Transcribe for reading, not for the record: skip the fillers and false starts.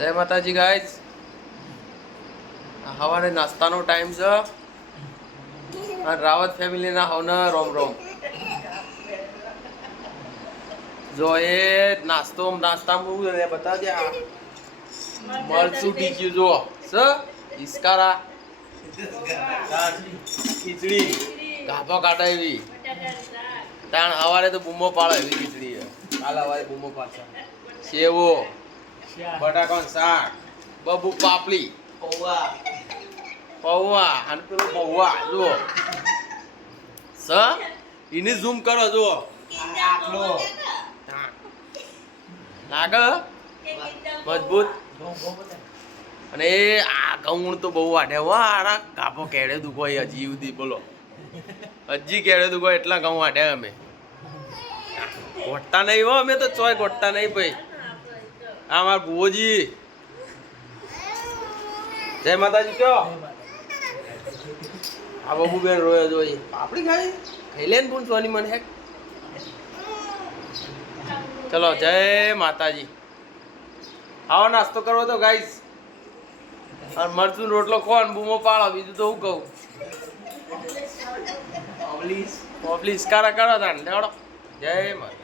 જય માતાજી ગાઈઝ. સવારે નાસ્તાનો ટાઈમ છે અને રાવત ફેમિલીના હવને રોમ રોમ. જો એ નાસ્તામાં બતા દે મરચું ટીક્યું જો ઈસ્કારા ખીચડી ગાભો કાઢા એવી તાણ સવારે તો બૂમો પાડે એવી ખીચડી કાલ સવારે બૂમો પાડશે. સેવો બટાકાનું શાક બબુ પાપડી પૌવા અને પેલું પૌવા જુઓ સ એને ઝૂમ કરો જુઓ લાગે મજબૂત. અને એ આ ઘઉં તો બહુ વાઢે વાળા ગાભો કેળે દુખો હજી સુધી બોલો હજી કેળે દુખો એટલા ઘઉં વાઢે અમે ગોટતા નહીં હો અમે તો ચોય ગોટતા નહીં ભાઈ. આ મારા ભુવોજી જય માતાજી કયો આ બબુ બેન રોય જોઈ પાપડી ખાઈ લે ને પૂન સોની મને હેક. ચલો જય માતાજી. આવો નાસ્તો કરવો તો ગાઈસ અને મરચું રોટલો ખોન બૂમો પાડો બીજું તો હું કહું પ્લીઝ કારા કરો તાણ લેવડો. જય માતા.